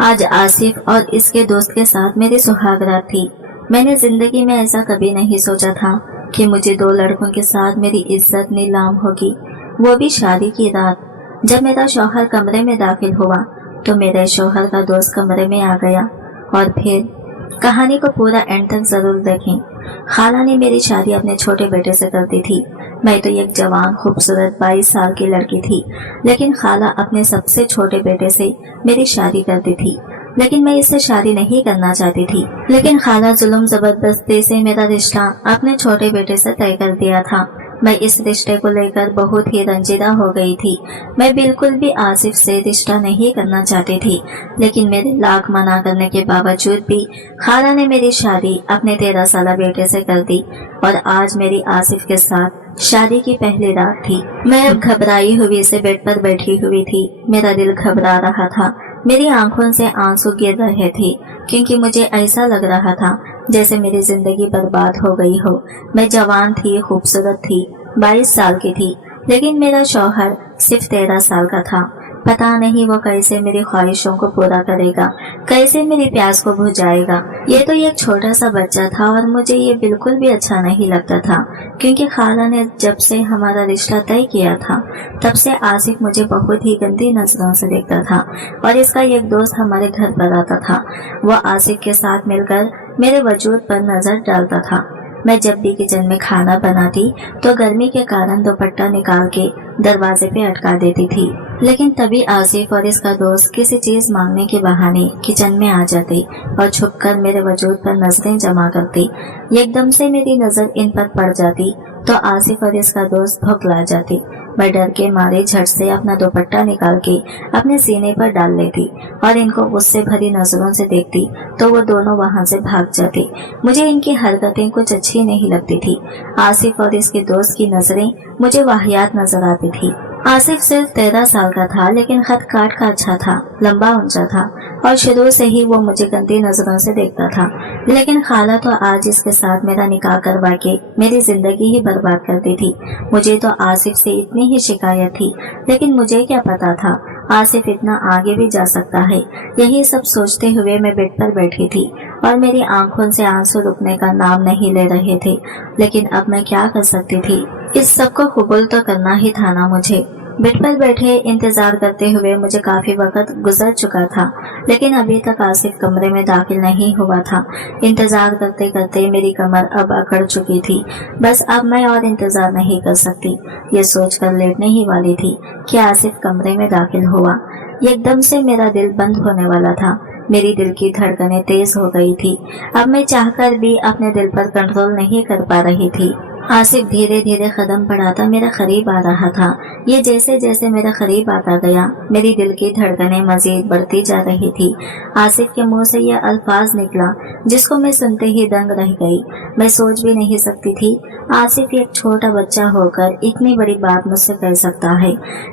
آج آصف اور اس کے دوست کے ساتھ میری سہاگرات تھی۔ میں نے زندگی میں ایسا کبھی نہیں سوچا تھا کہ مجھے 2 لڑکوں کے ساتھ میری عزت نیلام ہوگی، وہ بھی شادی کی رات۔ جب میرا شوہر کمرے میں داخل ہوا تو میرے شوہر کا دوست کمرے میں آ گیا۔ اور پھر کہانی کو پورا اینڈ تک ضرور دیکھیں۔ خالہ نے میری شادی اپنے چھوٹے بیٹے سے کر دی تھی۔ میں تو ایک جوان خوبصورت 22 سال کی لڑکی تھی، لیکن خالہ اپنے سب سے چھوٹے بیٹے سے میری شادی کر دی تھی۔ لیکن میں اس سے شادی نہیں کرنا چاہتی تھی، لیکن خالہ ظلم زبردستی سے میرا رشتہ اپنے چھوٹے بیٹے سے طے کر دیا تھا۔ میں اس رشتے کو لے کر بہت ہی رنجیدہ ہو گئی تھی۔ میں بالکل بھی آصف سے رشتہ نہیں کرنا چاہتی تھی، لیکن میرے لاکھ منع کرنے کے باوجود بھی خالہ نے میری شادی اپنے 13 سالہ بیٹے سے کر دی، اور آج میری آصف کے ساتھ شادی کی پہلی رات تھی۔ میں اب گھبرائی ہوئی سے بیڈ پر بیٹھی ہوئی تھی۔ میرا دل گھبرا رہا تھا، میری آنکھوں سے آنسو گر رہے تھے، کیونکہ مجھے ایسا لگ رہا تھا جیسے میری زندگی برباد ہو گئی ہو۔ میں جوان تھی، خوبصورت تھی، 22 سال کی تھی، لیکن میرا شوہر صرف 13 سال کا تھا۔ پتا نہیں وہ کیسے میری خواہشوں کو پورا کرے گا، کیسے میری پیاس کو بجھائے گا۔ یہ تو ایک چھوٹا سا بچہ تھا، اور مجھے یہ بالکل بھی اچھا نہیں لگتا تھا، کیونکہ خالہ نے جب سے ہمارا رشتہ طے کیا تھا تب سے آصف مجھے بہت ہی گندی نظروں سے دیکھتا تھا، اور اس کا ایک دوست ہمارے گھر پر آتا تھا۔ وہ آصف کے ساتھ مل کر میرے وجود پر نظر ڈالتا تھا۔ میں جب بھی کچن میں کھانا بناتی تو گرمی کے کارن دوپٹہ نکال کے دروازے پہ اٹکا دیتی تھی، لیکن تبھی آصف اور اس کا دوست کسی چیز مانگنے کے بہانے کچن میں آ جاتے اور چھپ کر میرے وجود پر نظریں جمع کرتے۔ ایک دم سے میری نظر ان پر پڑ جاتی تو آصف اور اس کا دوست بھوکلا جاتے۔ میں ڈر کے مارے جھٹ سے اپنا دوپٹہ نکال کے اپنے سینے پر ڈال لیتی، اور ان کو غصے بھری نظروں سے دیکھتی تو وہ دونوں وہاں سے بھاگ جاتے۔ مجھے ان کی حرکتیں کچھ اچھی نہیں لگتی تھی۔ آصف اور اس کے دوست کی نظریں مجھے واہیات نظر آتی تھی۔ آصف صرف 13 سال کا تھا، لیکن خط کاٹ کا اچھا تھا، لمبا اونچا تھا، اور شروع سے ہی وہ مجھے گندی نظروں سے دیکھتا تھا۔ لیکن خالہ تو آج اس کے ساتھ میرا نکاح کروا کے میری زندگی ہی برباد کرتی تھی۔ مجھے تو آصف سے اتنی ہی شکایت تھی، لیکن مجھے کیا پتا تھا آصف اتنا آگے بھی جا سکتا ہے۔ یہی سب سوچتے ہوئے میں بیڈ پر بیٹھی تھی، اور میری آنکھوں سے آنسو رکنے کا نام نہیں لے رہے تھے، لیکن اب میں کیا کر سکتی تھی؟ اس سب کو قبول تو کرنا ہی تھا نا مجھے۔ بیڈ پر بیٹھے انتظار کرتے ہوئے مجھے کافی وقت گزر چکا تھا، لیکن ابھی تک آصف کمرے میں داخل نہیں ہوا تھا۔ انتظار کرتے کرتے میری کمر اب اکڑ چکی تھی۔ بس اب میں اور انتظار نہیں کر سکتی۔ یہ سوچ کر لیٹنے ہی والی تھی کہ آصف کمرے میں داخل ہوا۔ ایک دم سے میرا دل بند ہونے والا تھا، میری دل کی دھڑکنیں تیز ہو گئی تھی۔ اب میں چاہ کر بھی اپنے دل پر کنٹرول نہیں کر پا رہی تھی۔ آصف دھیرے دھیرے قدم بڑھاتا میرے قریب آ رہا تھا۔ یہ جیسے جیسے میرے قریب آتا گیا، میری دل کی دھڑکنیں مزید بڑھتی جا رہی تھی۔ آصف کے منہ سے یہ الفاظ نکلا جس کو میں سنتے ہی دنگ رہ گئی۔ میں سوچ بھی نہیں سکتی تھی آصف ایک چھوٹا بچہ ہو کر اتنی بڑی بات مجھ سے کہہ سکتا ہے۔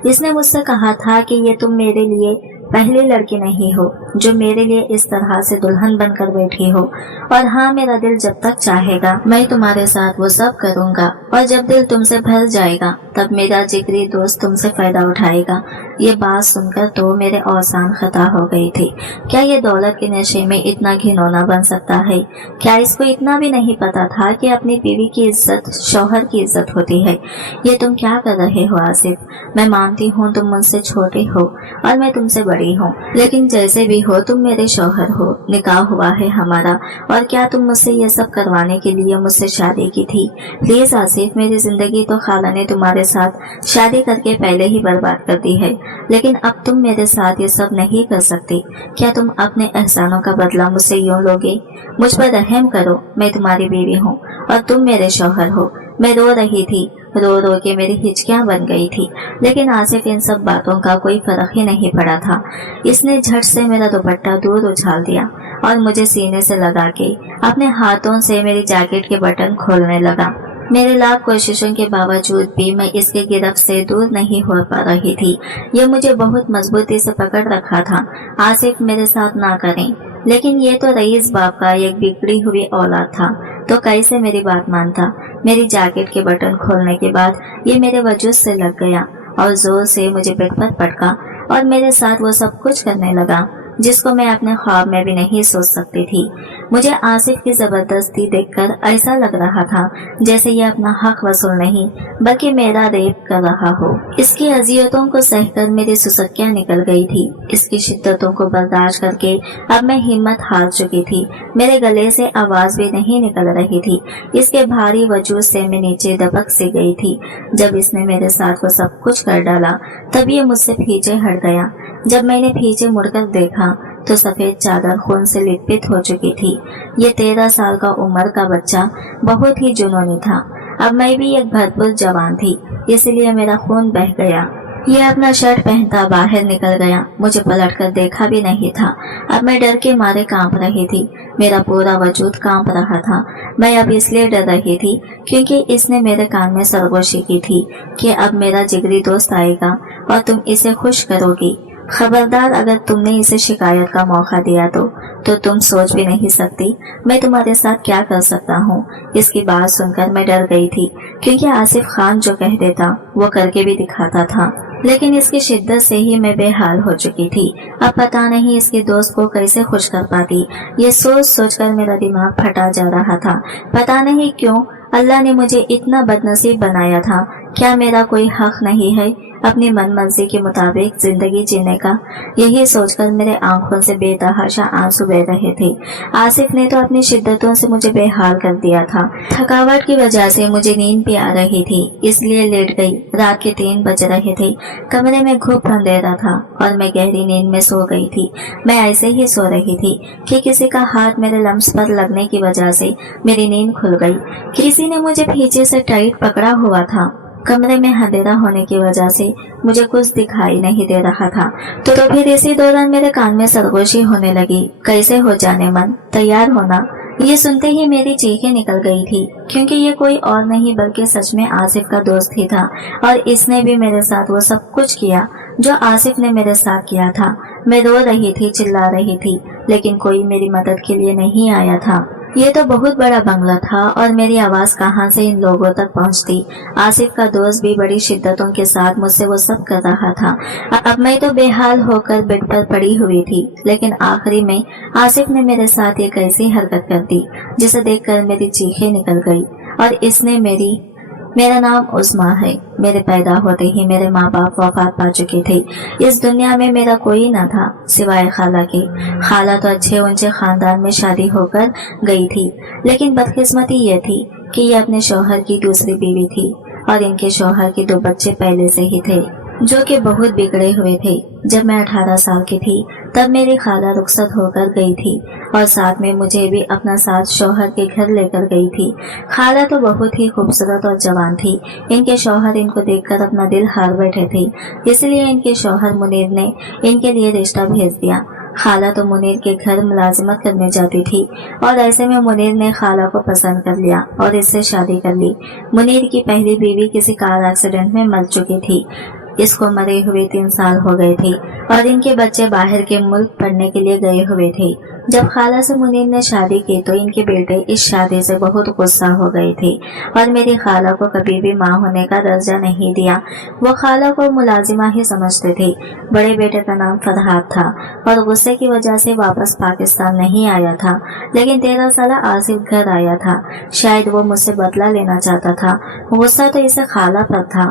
اس نے مجھ سے کہا تھا کہ یہ تم میرے لیے پہلی لڑکی نہیں ہو جو میرے لیے اس طرح سے دلہن بن کر بیٹھی ہو، اور ہاں، میرا دل جب تک چاہے گا میں تمہارے ساتھ وہ سب کروں گا، اور جب دل تم سے بھر جائے گا تب میرا جگری دوست تم سے فائدہ اٹھائے گا۔ یہ بات سن کر تو میرے اوزان خطا ہو گئی تھی۔ کیا یہ دولت کے نشے میں اتنا گھنونا بن سکتا ہے؟ کیا اس کو اتنا بھی نہیں پتا تھا کہ اپنی بیوی کی عزت شوہر کی عزت ہوتی ہے؟ یہ تم کیا کر رہے ہو آصف؟ میں مانتی ہوں تم مجھ سے چھوٹے ہو اور میں تم سے بڑی ہوں، لیکن جیسے بھی ہو تم میرے شوہر ہو، نکاح ہوا ہے ہمارا، اور کیا تم مجھ سے یہ سب کروانے کے لیے مجھ سے شادی کی تھی؟ پلیز آصف، میری زندگی تو خالہ نے تمہارے ساتھ شادی کر کے پہلے ہی برباد کر دی ہے، لیکن اب تم میرے ساتھ یہ سب نہیں کر سکتی۔ کیا تم اپنے احسانوں کا بدلہ مجھ سے یوں لوگے؟ مجھ پر رحم کرو، میں تمہاری بیوی ہوں اور تم میرے شوہر ہو۔ میں رو رہی تھی، رو رو کے میری ہچکیاں بن گئی تھی، لیکن آصف ان سب باتوں کا کوئی فرق ہی نہیں پڑا تھا۔ اس نے جھٹ سے میرا دوپٹہ دور اچھال دیا اور مجھے سینے سے لگا کے اپنے ہاتھوں سے میری جیکٹ کے بٹن کھولنے لگا۔ میرے لاکھ کوششوں کے باوجود بھی میں اس کے گرفت سے دور نہیں ہو پا رہی تھی۔ یہ مجھے بہت مضبوطی سے پکڑ رکھا تھا۔ آصف، میرے ساتھ نہ کریں، لیکن یہ تو رئیس باپ کا ایک بگڑی ہوئی اولاد تھا، تو کیسے میری بات مانتا؟ میری جیکٹ کے بٹن کھولنے کے بعد یہ میرے وجود سے لگ گیا اور زور سے مجھے بیڈ پر پٹکا اور میرے ساتھ وہ سب کچھ کرنے لگا۔ जिस को मैं अपने ख्वाब में भी नहीं सोच सकती थी। मुझे आसिफ की जबरदस्ती देखकर ऐसा लग रहा था जैसे ये अपना हक वसूल नहीं बल्कि मेरा रेप कर रहा हो। इसकी अजियतों को सहकर मेरी सुसक्कियां निकल गई थी। इसकी शिद्दतों को बर्दाश्त करके अब मैं हिम्मत हार चुकी थी। मेरे गले से आवाज भी नहीं निकल रही थी। इसके भारी वजूद से मैं नीचे दबक सी गई थी। जब इसने मेरे साथ वो सब कुछ कर डाला तब ये मुझसे पीछे हट गया। जब मैंने पीछे मुड़कर देखा तो सफेद चादर खून से लिपट हो चुकी थी। ये 13 साल का उम्र का बच्चा बहुत ही जुनूनी था। अब मैं भी एक भरपूर जवान थी, इसलिए मेरा खून बह गया। ये अपना शर्ट पहनता बाहर निकल गया। मुझे पलटकर देखा भी नहीं था। अब मैं डर के मारे कांप रही थी। मेरा पूरा वजूद कांप रहा था। मैं अब इसलिए डर रही थी क्योंकि इसने मेरे कान में सरगोशी की थी कि अब मेरा जिगरी दोस्त आएगा और तुम इसे खुश करोगी। खबरदार, अगर तुमने इसे शिकायत का मौका दिया तो तुम सोच भी नहीं सकती मैं तुम्हारे साथ क्या कर सकता हूँ। इसकी बात सुनकर मैं डर गई थी क्योंकि आसिफ खान जो कह देता वो करके भी दिखाता था। लेकिन इसकी शिद्दत से ही मैं बेहाल हो चुकी थी। अब पता नहीं इसके दोस्त को कैसे खुश कर पाती। ये सोच सोचकर मेरा दिमाग फटा जा रहा था। पता नहीं क्यों अल्लाह ने मुझे इतना बदनसीब बनाया था। क्या मेरा कोई हक नहीं है अपनी मन मर्जी के मुताबिक जिंदगी जीने का? यही सोचकर मेरे आंखों से बेतहाशा आंसू बह रहे थे। आसिफ ने तो अपनी शिद्दतों से मुझे बेहाल कर दिया था। थकावट की वजह से मुझे नींद भी आ रही थी, इसलिए लेट गई। रात के 3 बज रहे थे। कमरे में घुप अंधेरा था और मैं गहरी नींद में सो गई थी। मैं ऐसे ही सो रही थी कि किसी का हाथ मेरे लम्स पर लगने की वजह से मेरी नींद खुल गई। किसी ने मुझे पीछे से टाइट पकड़ा हुआ था। कमरे में अंधेरा होने की वजह से मुझे कुछ दिखाई नहीं दे रहा था। तो फिर इसी दौरान मेरे कान में सरगोशी होने लगी। कैसे हो जाने मन, तैयार होना। ये सुनते ही मेरी चीखें निकल गई थी क्योंकि ये कोई और नहीं बल्कि सच में आसिफ का दोस्त ही था और इसने भी मेरे साथ वो सब कुछ किया जो आसिफ ने मेरे साथ किया था। मैं रो रही थी, चिल्ला रही थी, लेकिन कोई मेरी मदद के लिए नहीं आया था। ये तो बहुत बड़ा बंगला था और मेरी आवाज कहां से इन लोगों तक पहुंचती। आसिफ का दोस्त भी बड़ी शिद्दतों के साथ मुझसे वो सब कर रहा था। अब मैं तो बेहाल होकर बेड पर पड़ी हुई थी, लेकिन आखिरी में आसिफ ने मेरे साथ ये कैसी हरकत कर दी जिसे देखकर मेरी चीखें निकल गई। और इसने मेरा नाम उस्मा है। मेरे पैदा होते ही मेरे माँ बाप वफात पा चुके थे। इस दुनिया में मेरा कोई न था सिवाय खाला के। खाला तो अच्छे ऊंचे खानदान में शादी होकर गई थी, लेकिन बदकिस्मती ये थी कि ये अपने शौहर की दूसरी बीवी थी और इनके शौहर के 2 बच्चे पहले से ही थे जो कि बहुत बिगड़े हुए थे। जब मैं 18 साल की थी तब मेरी खाला रुखसत होकर गई थी और साथ में मुझे भी अपना साथ शौहर के घर लेकर गई थी। खाला तो बहुत ही खूबसूरत और जवान थी। इनके शौहर इनको देखकर अपना दिल हार बैठे थे, इसलिए इनके शौहर मुनीर ने इनके लिए रिश्ता भेज दिया। खाला तो मुनीर के घर मुलाजिमत करने जाती थी और ऐसे में मुनीर ने खाला को पसंद कर लिया और इससे शादी कर ली। मुनीर की पहली बीवी किसी कार एक्सीडेंट में मर चुकी थी। इसको मरे हुए 3 साल हो गए थे और इनके बच्चे बाहर के मुल्क पढ़ने के लिए गए हुए थे। जब खाला से मुनीर ने शादी की तो इनके बेटे इस शादी से बहुत गुस्सा हो गए थे और मेरी खाला को कभी भी माँ होने का दर्जा नहीं दिया। वो खाला को मुलाजिमा ही समझते थे। बड़े बेटे का नाम फरहाद था और गुस्से की वजह से वापस पाकिस्तान नहीं आया था, लेकिन 13 साल आसिफ घर आया था। शायद वो मुझसे बदला लेना चाहता था। गुस्सा तो इसे खाला पर था,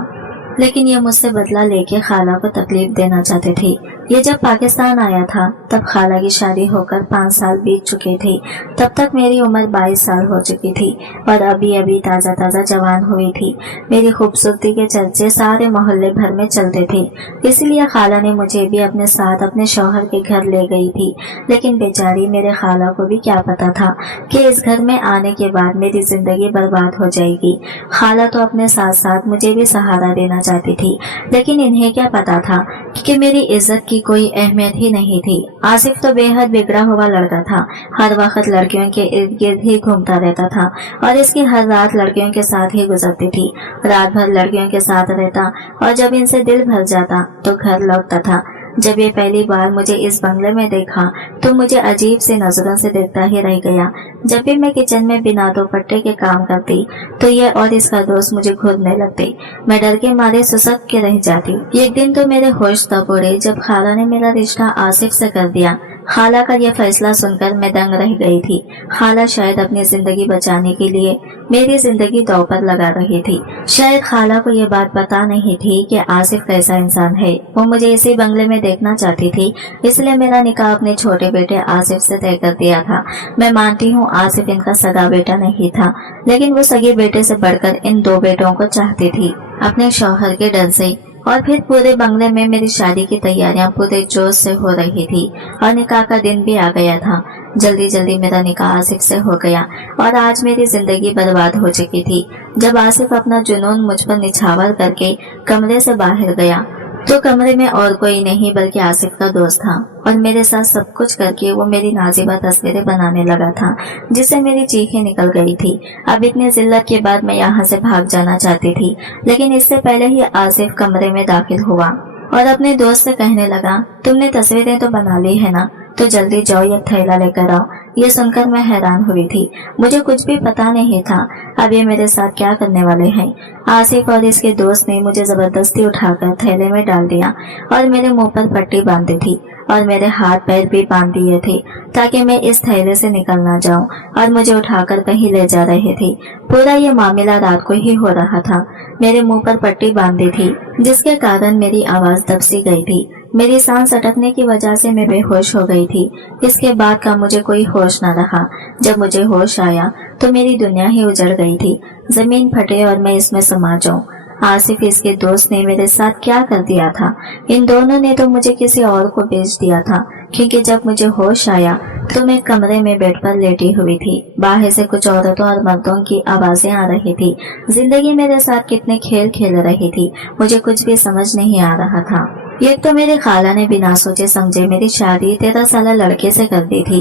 लेकिन ये मुझसे बदला लेके खाला को तकलीफ देना चाहते थे। ये जब पाकिस्तान आया था तब खाला की शादी होकर 5 साल बीत चुके थे। तब तक मेरी उम्र 22 साल हो चुकी थी और अभी अभी ताज़ा ताज़ा जवान हुई थी। मेरी खूबसूरती के चर्चे सारे मोहल्ले भर में चलते थे, इसलिए खाला ने मुझे भी अपने साथ अपने शौहर के घर ले गई थी। लेकिन बेचारी मेरे खाला को भी क्या पता था कि इस घर में आने के बाद मेरी जिंदगी बर्बाद हो जाएगी। खाला तो अपने साथ साथ मुझे भी सहारा देना चाहती थी, लेकिन इन्हें क्या पता था कि मेरी इज्जत की कोई अहमियत ही नहीं थी। आसिफ तो बेहद बिगड़ा हुआ लड़का था। हर वक्त लड़कियों के इर्द गिर्द ही घूमता रहता था और इसकी हर रात लड़कियों के साथ ही गुजरती थी। रात भर लड़कियों के साथ रहता और जब इनसे दिल भर जाता तो घर लौटता था। जब ये पहली बार मुझे इस बंगले में देखा तो मुझे अजीब सी नजरों से देखता ही रह गया। जब भी मैं किचन में बिना दोपट्टे के काम करती तो ये और इसका दोस्त मुझे घूरने लगते। मैं डर के मारे सुसक के रह जाती। एक दिन तो मेरे होश तब उड़े जब खाला ने मेरा रिश्ता आसिफ से कर दिया। खाला का यह फैसला सुनकर मैं दंग रह गई थी। खाला शायद अपनी जिंदगी बचाने के लिए मेरी जिंदगी दांव पर लगा रही थी। शायद खाला को यह बात पता नहीं थी कि आसिफ कैसा इंसान है। वो मुझे इसी बंगले में देखना चाहती थी, इसलिए मेरा निकाह अपने छोटे बेटे आसिफ से तय कर दिया था। मैं मानती हूँ आसिफ इनका सगा बेटा नहीं था, लेकिन वो सगे बेटे से बढ़कर इन दो बेटों को चाहती थी, अपने शौहर के डर से। और फिर पूरे बंगले में मेरी शादी की तैयारियां पूरे जोश से हो रही थी और निकाह का दिन भी आ गया था। जल्दी जल्दी मेरा निकाह आसिफ से हो गया और आज मेरी जिंदगी बर्बाद हो चुकी थी। जब आसिफ अपना जुनून मुझ पर निछावर करके कमरे से बाहर गया तो कमरे में और कोई नहीं बल्कि आसिफ का दोस्त था और मेरे साथ सब कुछ करके वो मेरी नाजिबा तस्वीरें बनाने लगा था, जिससे मेरी चीखें निकल गई थी। अब इतनी जिल्लत के बाद मैं यहाँ से भाग जाना चाहती थी, लेकिन इससे पहले ही आसिफ कमरे में दाखिल हुआ और अपने दोस्त से कहने लगा, तुमने तस्वीरें तो बना ली है ना, तो जल्दी जाओ एक थैला लेकर आओ। ये सुनकर मैं हैरान हुई थी। मुझे कुछ भी पता नहीं था अब ये मेरे साथ क्या करने वाले हैं। आसिफ और इसके दोस्त ने मुझे जबरदस्ती उठाकर थैले में डाल दिया और मेरे मुंह पर पट्टी बांधी थी और मेरे हाथ पैर भी बांध दिए थे ताकि मैं इस थैले से निकल ना जाऊं, और मुझे उठाकर कहीं ले जा रहे थे। पूरा ये मामला रात को ही हो रहा था। मेरे मुंह पर पट्टी बांधी थी, जिसके कारण मेरी आवाज दब सी गई थी। मेरी सांस अटकने की वजह से मैं बेहोश हो गई थी। इसके बाद का मुझे कोई होश न रहा। जब मुझे होश आया तो मेरी दुनिया ही उजड़ गई थी। जमीन फटे और मैं इसमें समा जाऊं। आसिफ इसके दोस्त ने मेरे साथ क्या कर दिया था? इन दोनों ने तो मुझे किसी और को बेच दिया था, क्योंकि जब मुझे होश आया तो मैं कमरे में बेड पर लेटी हुई थी। बाहर से कुछ औरतों और मर्दों की आवाजें आ रही थी। जिंदगी मेरे साथ कितने खेल खेल रही थी, मुझे कुछ भी समझ नहीं आ रहा था। एक तो मेरे खाला ने बिना सोचे समझे मेरी शादी 13 साल लड़के से कर दी थी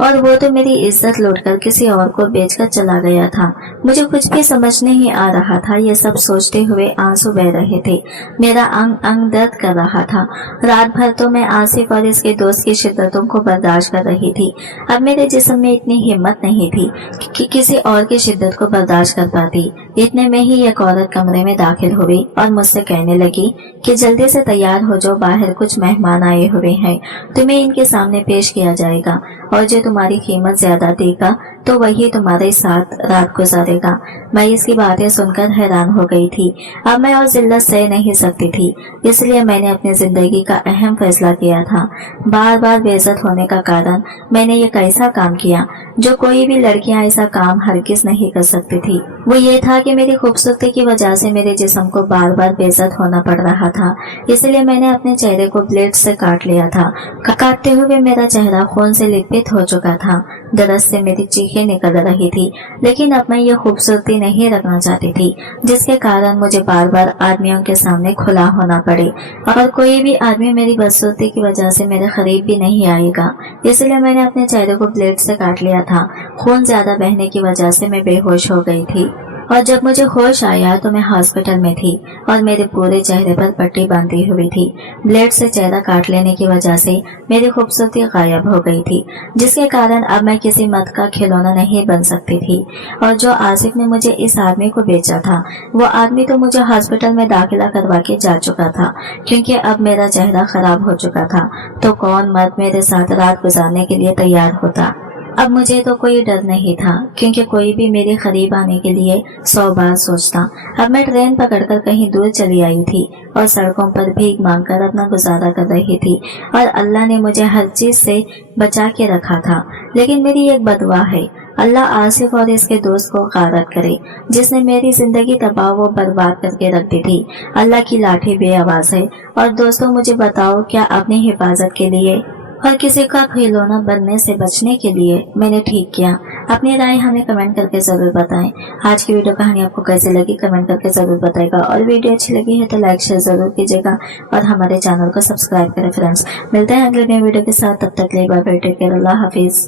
और वो तो मेरी इज्जत लूटकर किसी और को बेचकर चला गया था। मुझे कुछ भी समझ नहीं आ रहा था। ये सब सोचते हुए आंसू बह रहे थे। मेरा अंग अंग दर्द कर रहा था। रात भर तो मैं आसिफ और इसके दोस्त की शिद्दतों को बर्दाश्त कर रही थी। अब मेरे जिस्म में इतनी हिम्मत नहीं थी कि किसी और की शिद्दत को बर्दाश्त कर पाती। इतने में ही एक औरत कमरे में दाखिल हुई और मुझसे कहने लगी कि जल्दी से तैयार हो जाओ, बाहर कुछ मेहमान आए हुए हैं, तुम्हें इनके सामने पेश किया जाएगा और जो तुम्हारी कीमत ज्यादा देगा तो वही तुम्हारे साथ रात गुजारेगा। मैं इसकी बातें सुनकर हैरान हो गई थी। अब मैं और जिल्लत सह नहीं सकती थी, इसलिए मैंने अपनी जिंदगी का अहम फैसला किया था। बार बार बेइज्जत होने का कारण मैंने ये कैसा काम किया जो कोई भी लड़कियां ऐसा काम हरगिज नहीं कर सकती थी। वो ये था कि मेरी खूबसूरती की वजह से मेरे जिस्म को बार बार बेइज्जत होना पड़ रहा था, इसलिए मैंने अपने चेहरे को ब्लेड से काट लिया था। काटते हुए मेरा चेहरा खून से लिपट हो चुका था। दर्द से मेरी चीखें निकल रही थी, लेकिन अब मैं ये खूबसूरती नहीं रखना चाहती थी, जिसके कारण मुझे बार बार आदमियों के सामने खुला होना पड़े और कोई भी आदमी मेरी बदसूरती की वजह से मेरे करीब भी नहीं आएगा। इसलिए मैंने अपने चेहरे को ब्लेड से काट लिया था। खून ज्यादा बहने की वजह से मैं बेहोश हो गई थी और जब मुझे होश आया तो मैं हॉस्पिटल में थी और मेरे पूरे चेहरे पर पट्टी बांधी हुई थी। ब्लेड से चेहरा काट लेने की वजह से मेरी खूबसूरती गायब हो गई थी, जिसके कारण अब मैं किसी मर्द का खिलौना नहीं बन सकती थी। और जो आसिफ ने मुझे इस आदमी को बेचा था, वो आदमी तो मुझे हॉस्पिटल में दाखिला करवा के जा चुका था, क्योंकि अब मेरा चेहरा खराब हो चुका था। तो कौन मर्द मेरे साथ रात गुजारने के लिए तैयार होता? अब मुझे तो कोई डर नहीं था, क्योंकि कोई भी मेरे करीब आने के लिए 100 बार सोचता। अब मैं ट्रेन पकड़कर कहीं दूर चली आई थी और सड़कों पर भीख मांगकर अपना गुजारा कर रही थी और अल्लाह ने मुझे हर चीज से बचा के रखा था। लेकिन मेरी एक बदुआ है, अल्लाह आसिफ और इसके दोस्त को गारत करे, जिसने मेरी जिंदगी तबाह व बर्बाद करके रख दी थी। अल्लाह की लाठी बेआवाज है। और दोस्तों, मुझे बताओ, क्या अपनी हिफाजत के लिए और किसी का खिलौना बनने से बचने के लिए मैंने ठीक किया? अपनी राय हमें कमेंट करके जरूर बताएं। आज की वीडियो कहानी आपको कैसे लगी कमेंट करके जरूर बताएगा, और वीडियो अच्छी लगी है तो लाइक शेयर जरूर कीजिएगा और हमारे चैनल को सब्सक्राइब करें फ्रेंड्स। मिलते हैं अगले नए वीडियो के साथ, तब तक के लिए बाय बाय, टेक केयर, अल्लाह हाफिज।